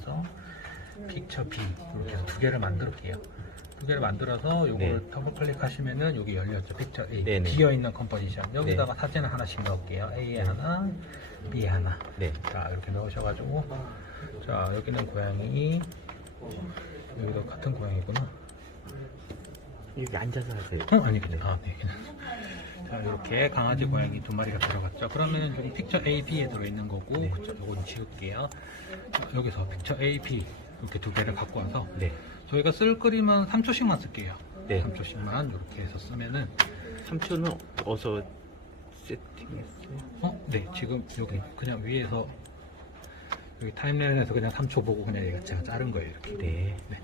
해서 픽처 B 이렇게 해서 두 개를 만들게요. 두 개를 만들어서 요걸 네. 더블 클릭하시면은 여기 열렸죠. 픽처 A 네 네. 비어 있는 컴포지션 여기다가 사진을 하나씩 넣을게요. A 하나, B 하나. 네. 자 이렇게 넣으셔가지고 자 여기는 고양이 여기도 같은 고양이구나. 여기 앉아서 하세요. 어 아니겠네. 아 네. 자 이렇게 강아지 고양이 두 마리가 들어갔죠. 그러면 여기 픽처 A, B에 들어있는 거고 네. 그쵸, 요건 지울게요. 자, 여기서 픽처 A, B 이렇게 두 개를 갖고 와서 네. 저희가 쓸 그림은 3초씩만 쓸게요. 네. 3초씩만 이렇게 해서 쓰면은 3초는 어서 세팅했어요. 어? 네 지금 여기 그냥 위에서 여기 타임라인에서 그냥 3초 보고 그냥 얘가 제가 자른 거예요 이렇게 네. 네.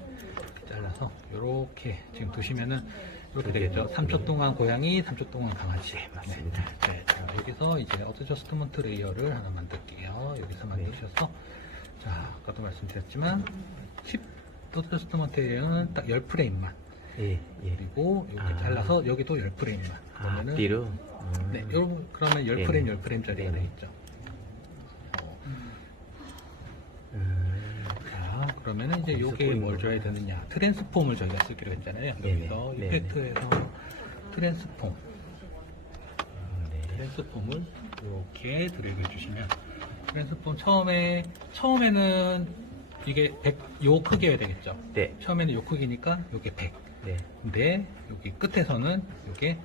잘라서 이렇게 지금 두시면은 이렇게 네. 되겠죠 3초 동안 고양이 3초 동안 강아지 네, 맞습니다. 네. 네, 자, 여기서 이제 어드저스트먼트 레이어를 하나 만들게요 여기서 만드셔서 자 아까도 말씀드렸지만 10 어드저스트먼트 레이어는 딱 10프레임만 예, 예. 그리고 이렇게 아. 잘라서 여기도 10프레임만 아, 뒤로? 음. 네, 요, 그러면 10프레임, 네네. 10프레임짜리가 네네. 되겠죠. 음. 자, 그러면은 이제 요게 뭘 거. 줘야 되느냐. 트랜스폼을 저희가 쓰기로 했잖아요. 여기서. 이펙트에서 트랜스폼. 네. 트랜스폼을 이렇게 드래그 해주시면 트랜스폼 처음에, 처음에는 이게 100, 요 크기여야 되겠죠. 네. 처음에는 요 크기니까 요게 100. 네. 근데 여기 끝에서는 요게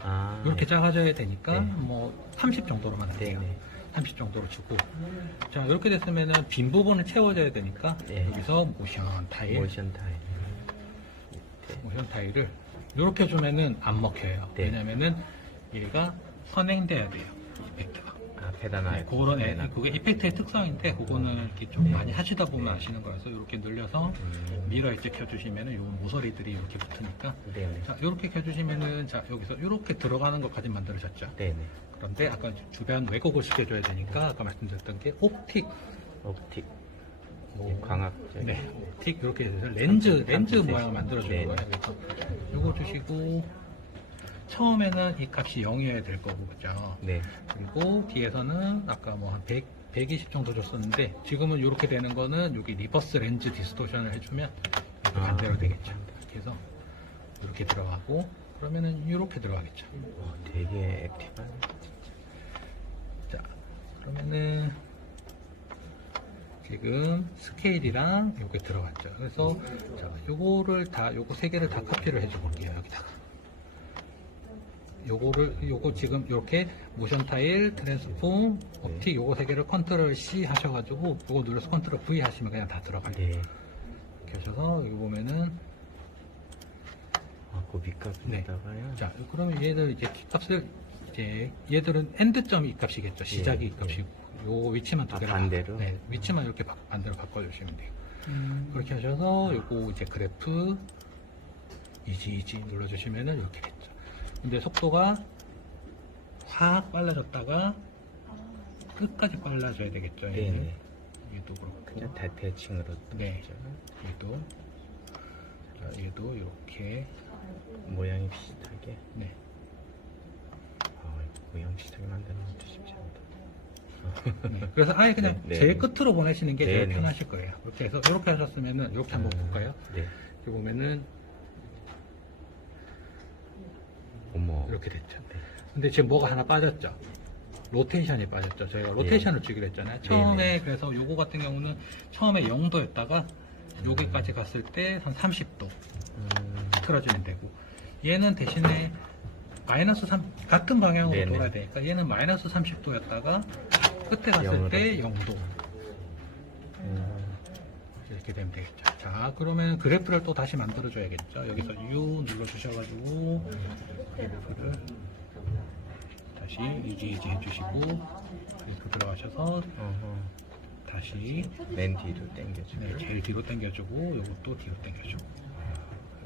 아. 이렇게 작아져야 되니까 네. 뭐30 정도로만 할게요. 네네. 30 정도로 주고 자 이렇게 됐으면은 빈 부분을 채워줘야 되니까 네. 여기서 모션 타일 모션 타임. 모션 타일을 이렇게 주면은 안 먹혀요 네. 왜냐면은 얘가 선행돼야 돼요 이펙트가 아, 페다나. 네, 그런 애, 그게 이펙트의 특성인데 그거는 이렇게 좀 네. 많이 하시다 보면 아시는 거라서 이렇게 늘려서 음. 미러 엣지 켜주시면은 요 모서리들이 이렇게 붙으니까 네네. 자 이렇게 켜주시면은 자 여기서 이렇게 들어가는 것까지 만들어졌죠 네네. 그런데 아까 주변 왜곡을 시켜줘야 되니까 아까 말씀드렸던 게 옵틱 옵틱. 광학적. 네, 옵틱 이렇게 해서 렌즈 렌즈. 모양을 만들어주는 네. 거예요. 그래서 이거 주시고 처음에는 이 값이 0이어야 될 거고 그죠. 네. 그리고 뒤에서는 아까 뭐 한 100, 120 정도 줬었는데 지금은 이렇게 되는 거는 여기 리버스 렌즈 디스토션을 해주면 이렇게 아. 반대로 되겠죠. 이렇게 해서 이렇게 들어가고 그러면은 이렇게 들어가겠죠. 어, 되게 액티브한. 자, 그러면은 지금 스케일이랑 요게 들어갔죠. 그래서 자, 요거를 다 요거 세 개를 다 카피를 해줘 볼게요. 여기다가. 요거를 요거 지금 이렇게 모션 타일, 트랜스폼, 옵틱 요거 세 개를 컨트롤 C 하셔가지고 요거 눌러서 컨트롤 V 하시면 그냥 다 들어가요. 네. 이렇게 하셔서 여기 보면은 아, 그 밑값에다가요. 자 그러면 얘들 이제 키값을 이제 얘들은 엔드점 이 값이겠죠. 시작이 이 예, 값이고 요 위치만 두 아, 개를 반대로? 바- 네, 위치만 이렇게 바, 반대로 바꿔주시면 돼요. 음. 그렇게 하셔서 요거 이제 그래프 이지 이지 눌러주시면은 이렇게 됐죠. 근데 속도가 확 빨라졌다가 끝까지 빨라져야 되겠죠. 얘는. 네네. 얘도 그렇고. 그냥 대, 대칭으로. 네. 떴죠. 얘도 자, 얘도 이렇게 모양이 비슷하게. 네. 아, 모양 비슷하게 만드는 것도 쉽지 않다. 네, 그래서 아예 그냥 네, 네. 제일 끝으로 보내시는 게 제일 네, 네. 편하실 거예요. 이렇게 해서 이렇게 하셨으면은 이렇게 한번 음, 볼까요? 네. 여기 보면은 어머. 이렇게 됐죠. 네. 근데 지금 뭐가 하나 빠졌죠. 로테이션이 빠졌죠. 저희가 로테이션을 주기로 했잖아요. 처음에 네, 그래서 요거 같은 경우는 처음에 0도였다가 여기까지 갔을 때 한 30도 음, 틀어주면 되고 얘는 대신에 마이너스 3 같은 방향으로 네네. 돌아야 되니까 얘는 마이너스 30도였다가 끝에 갔을 영으로. 때 0도 음, 이렇게 되면 되겠죠. 자, 그러면 그래프를 또 다시 만들어줘야겠죠. 여기서 U 눌러주셔가지고 그래프를 다시 이지 이지 해주시고 그래프 들어가셔서. 다시 맨 뒤로 당겨주고. 네, 제일 뒤로 당겨주고 이것도 뒤로 당겨주고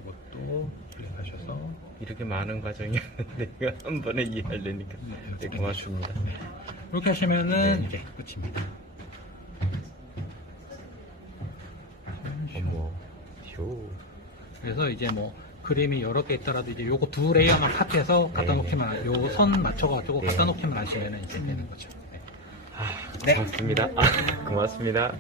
이것도 클릭하셔서 이렇게 많은 과정이었는데 이거 한 번에 이해하려니까 네, 네, 고맙습니다. 이렇게 하시면은 네. 이제 끝입니다. 어머, 휴. 그래서 이제 뭐 그림이 여러 개 있더라도 이제 요거 두 레이어만 카피해서 갖다 네. 놓기만 요 선 맞춰가지고 네. 갖다 놓기만 하시면 이제 되는 거죠. 네. 아, 네. 고맙습니다. 아, 고맙습니다. 어.